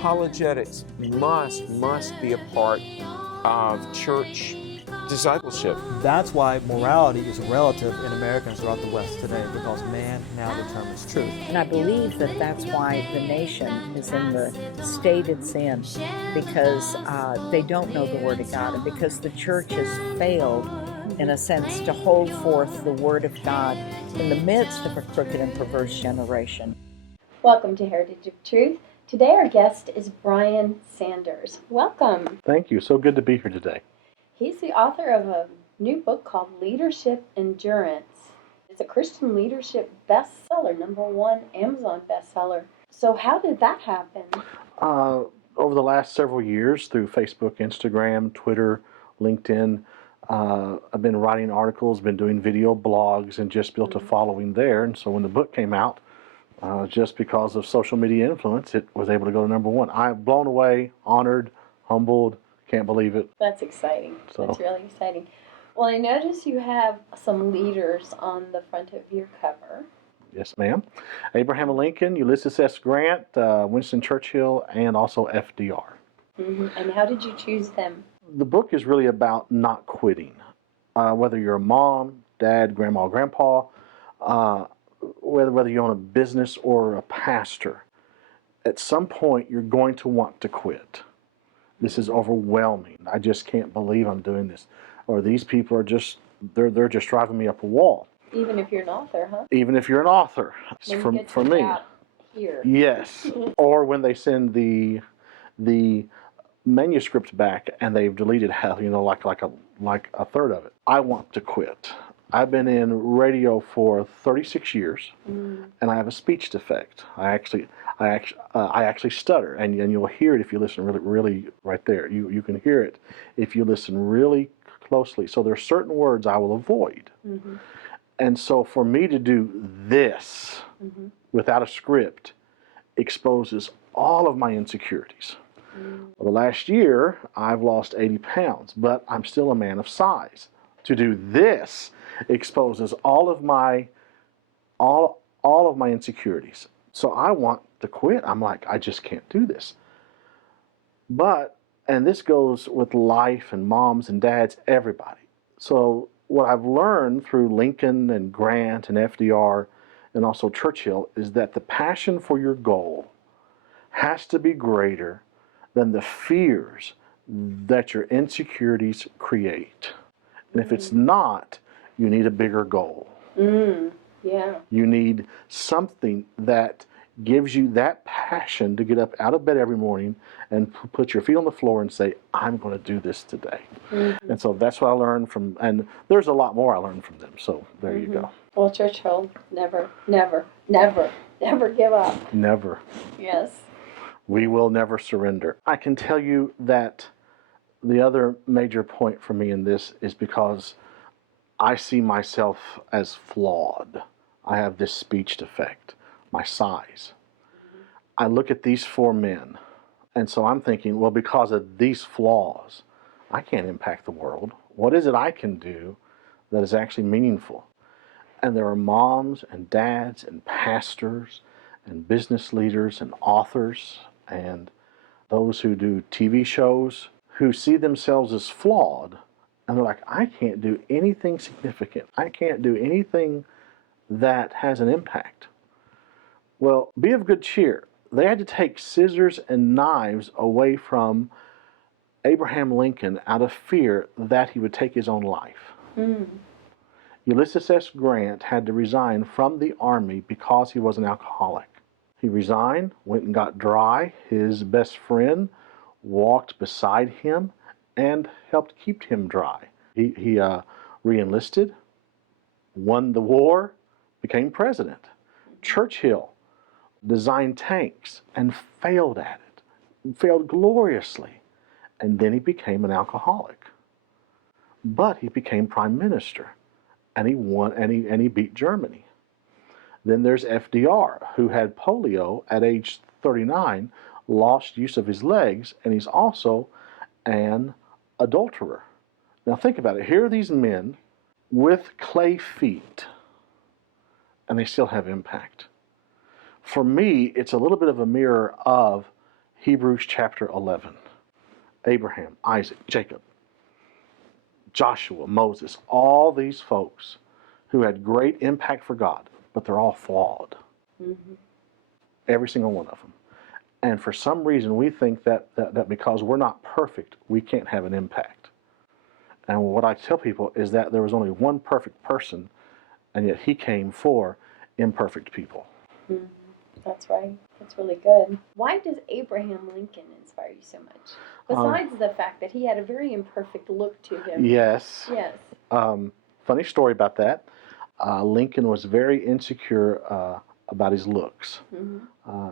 apologetics must be a part of church discipleship. That's why morality is relative in Americans throughout the West today, because man now determines truth. And I believe that that's why the nation is in the state it's in, because they don't know the Word of God, and because the church has failed, in a sense, to hold forth the Word of God in the midst of a crooked and perverse generation. Welcome to Heritage of Truth. Today our guest is Brian Sanders. Welcome. Thank you. So good to be here today. He's the author of a new book called Leadership Endurance. It's a Christian leadership bestseller, #1 Amazon bestseller. So how did that happen? Over the last several years, through Facebook, Instagram, Twitter, LinkedIn, I've been writing articles, been doing video blogs, and just built a following there. And so when the book came out, just because of social media influence, it was able to go to #1. I'm blown away, honored, humbled, can't believe it. That's exciting. So. That's really exciting. Well, I notice you have some leaders on the front of your cover. Yes, ma'am. Abraham Lincoln, Ulysses S. Grant, Winston Churchill, and also FDR. And how did you choose them? The book is really about not quitting. Whether you're a mom, dad, grandma, grandpa, whether you own a business or a pastor, at some point you're going to want to quit. This is overwhelming. I just can't believe I'm doing this. Or these people are just, they're just driving me up a wall. Even if you're an author, huh? Even if you're an author. For me. Out here. Yes. Or when they send the manuscript back and they've deleted like a third of it. I want to quit. I've been in radio for 36 years, and I have a speech defect. I actually stutter, and you'll hear it if you listen really right there. You can hear it if you listen really closely. So there are certain words I will avoid. And so for me to do this without a script exposes all of my insecurities. Well, the last year, I've lost 80 pounds, but I'm still a man of size. To do this exposes all of my insecurities. So I want to quit. I'm like, I just can't do this. But, and this goes with life and moms and dads, everybody. So what I've learned through Lincoln and Grant and FDR and also Churchill is that the passion for your goal has to be greater than the fears that your insecurities create. And if it's not, you need a bigger goal. Yeah. You need something that gives you that passion to get up out of bed every morning and put your feet on the floor and say, I'm going to do this today. And so that's what I learned from, and there's a lot more I learned from them. So there you go. Well, Churchill, never give up. Never. Yes. We will never surrender. I can tell you that the other major point for me in this is because I see myself as flawed. I have this speech defect, my size. I look at these 4 men, and so I'm thinking, well, because of these flaws, I can't impact the world. What is it I can do that is actually meaningful? And there are moms and dads and pastors and business leaders and authors and those who do TV shows who see themselves as flawed, and they're like, I can't do anything significant. I can't do anything that has an impact. Well, be of good cheer. They had to take scissors and knives away from Abraham Lincoln out of fear that he would take his own life. Ulysses S. Grant had to resign from the army because he was an alcoholic. He resigned, went and got dry. His best friend walked beside him and helped keep him dry. He re-enlisted, won the war, became president. Churchill designed tanks and failed at it, failed gloriously, and then he became an alcoholic. But he became prime minister, and he won, and he beat Germany. Then there's FDR, who had polio at age 39, lost use of his legs, and he's also an adulterer. Now think about it. Here are these men with clay feet, and they still have impact. For me, it's a little bit of a mirror of Hebrews chapter 11. Abraham, Isaac, Jacob, Joshua, Moses, all these folks who had great impact for God, but they're all flawed. Mm-hmm. Every single one of them. And for some reason, we think that because we're not perfect, we can't have an impact. And what I tell people is that there was only one perfect person, and yet he came for imperfect people. Mm-hmm. That's right. That's really good. Why does Abraham Lincoln inspire you so much? Besides the fact that he had a very imperfect look to him. Yes. Yes. Funny story about that. Lincoln was very insecure about his looks. Mm-hmm.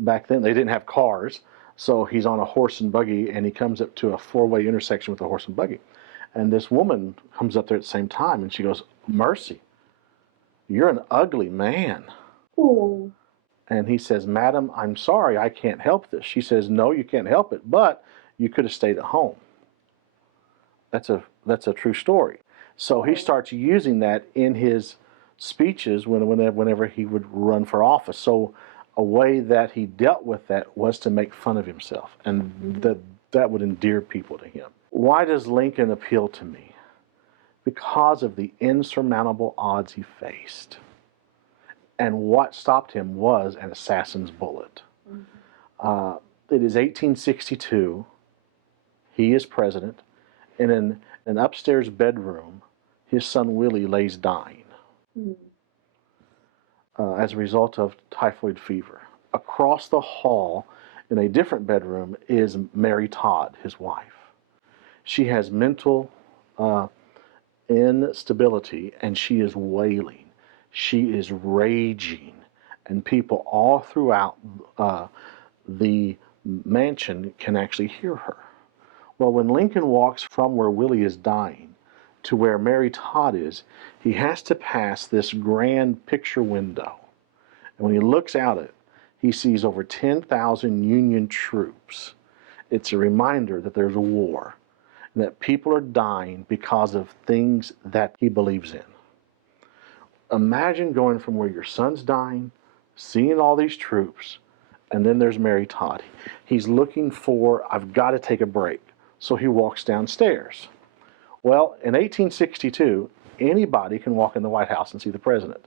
Back then, they didn't have cars, so he's on a horse and buggy, and he comes up to a four-way intersection with a horse and buggy. And this woman comes up there at the same time, and she goes, "Mercy, you're an ugly man." Ooh. And he says, "Madam, I'm sorry, I can't help this." She says, "No, you can't help it, but you could have stayed at home." That's a true story. So he starts using that in his speeches whenever he would run for office. So a way that he dealt with that was to make fun of himself, and that would endear people to him. Why does Lincoln appeal to me? Because of the insurmountable odds he faced. And what stopped him was an assassin's bullet. It is 1862. He is president. And in an upstairs bedroom, his son Willie lays dying as a result of typhoid fever. Across the hall, in a different bedroom, is Mary Todd, his wife. She has mental instability, and she is wailing. She is raging, and people all throughout the mansion can actually hear her. Well, when Lincoln walks from where Willie is dying to where Mary Todd is, he has to pass this grand picture window. And when he looks out at it, he sees over 10,000 Union troops. It's a reminder that there's a war, and that people are dying because of things that he believes in. Imagine going from where your son's dying, seeing all these troops, and then there's Mary Todd. He's looking for, I've got to take a break. So he walks downstairs. Well, in 1862, anybody can walk in the White House and see the president.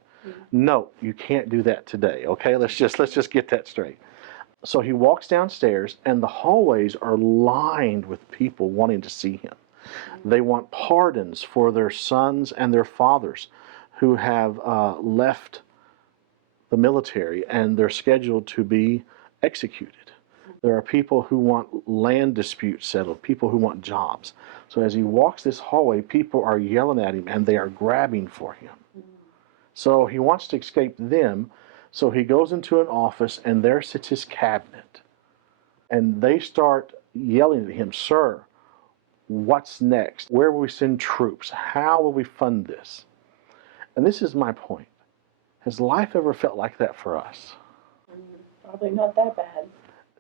No, you can't do that today, okay? Let's just get that straight. So he walks downstairs, and the hallways are lined with people wanting to see him. They want pardons for their sons and their fathers who have left the military, and they're scheduled to be executed. There are people who want land disputes settled, people who want jobs. So as he walks this hallway, people are yelling at him, and they are grabbing for him. So he wants to escape them, so he goes into an office, and there sits his cabinet. And they start yelling at him, "Sir, what's next? Where will we send troops? How will we fund this?" And this is my point. Has life ever felt like that for us? Probably not that bad.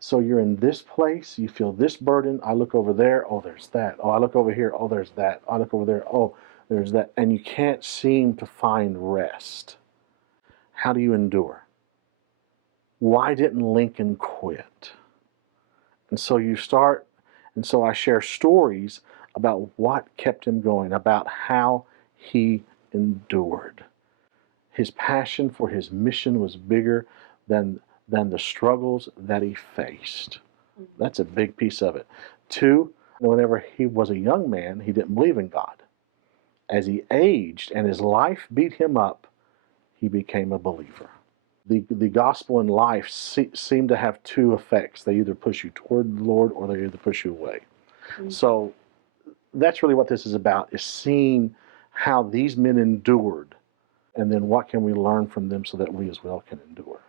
So you're in this place, you feel this burden. I look over there, oh, there's that. Oh, I look over here, oh, there's that. I look over there, oh, there's that. And you can't seem to find rest. How do you endure? Why didn't Lincoln quit? And so I share stories about what kept him going, about how he endured. His passion for his mission was bigger than the struggles that he faced. That's a big piece of it. 2, whenever he was a young man, he didn't believe in God. As he aged and his life beat him up, he became a believer. The gospel and life seem to have 2 effects. They either push you toward the Lord or they either push you away. So that's really what this is about, is seeing how these men endured, and then what can we learn from them so that we as well can endure.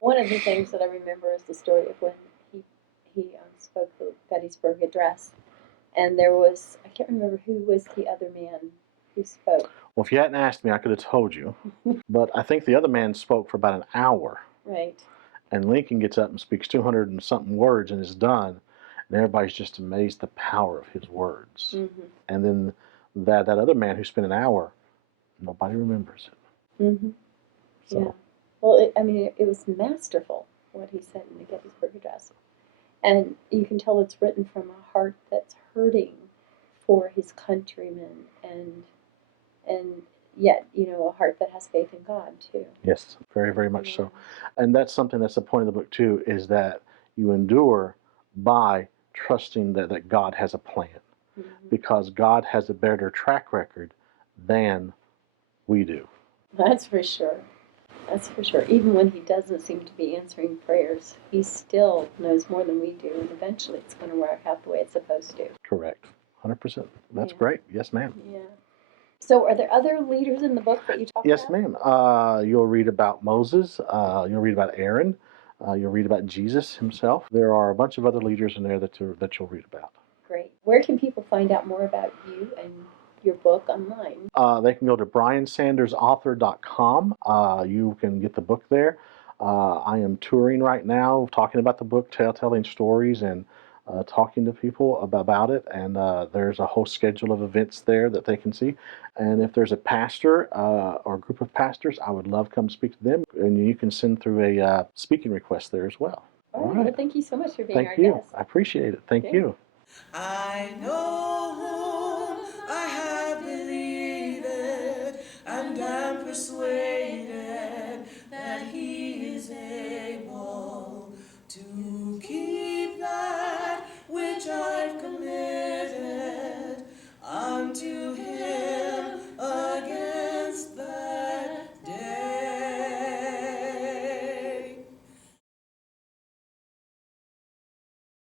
One of the things that I remember is the story of when he spoke the Gettysburg Address, and there was, I can't remember who was the other man who spoke. Well, if you hadn't asked me, I could have told you. But I think the other man spoke for about an hour. Right. And Lincoln gets up and speaks 200 and something words and is done. And everybody's just amazed the power of his words. And then that other man who spent an hour, nobody remembers it. So. Yeah. Well, it was masterful. what he said in the Gettysburg Address. And you can tell it's written from a heart that's hurting for his countrymen, and yet, a heart that has faith in God too. Yes, very, very much Yeah. so. And that's something that's the point of the book too, is that you endure by trusting that God has a plan, because God has a better track record than we do. That's for sure. That's for sure. Even when he doesn't seem to be answering prayers, he still knows more than we do, and eventually it's going to work out the way it's supposed to. Correct. 100%. That's Yeah. great. Yes, ma'am. Yeah. So, are there other leaders in the book that you talk Yes, about? ma'am. You'll read about Moses. You'll read about Aaron. You'll read about Jesus himself. There are a bunch of other leaders in there that you'll read about. Great. Where can people find out more about you and your book online? They can go to briansandersauthor.com. You can get the book there. I am touring right now, talking about the book, telling stories, and talking to people about it. And there's a whole schedule of events there that they can see. And if there's a pastor or a group of pastors, I would love to come speak to them. And you can send through a speaking request there as well. All right. Well, thank you so much for being our Thank you. guest. I appreciate it. Thank Yeah. you. I know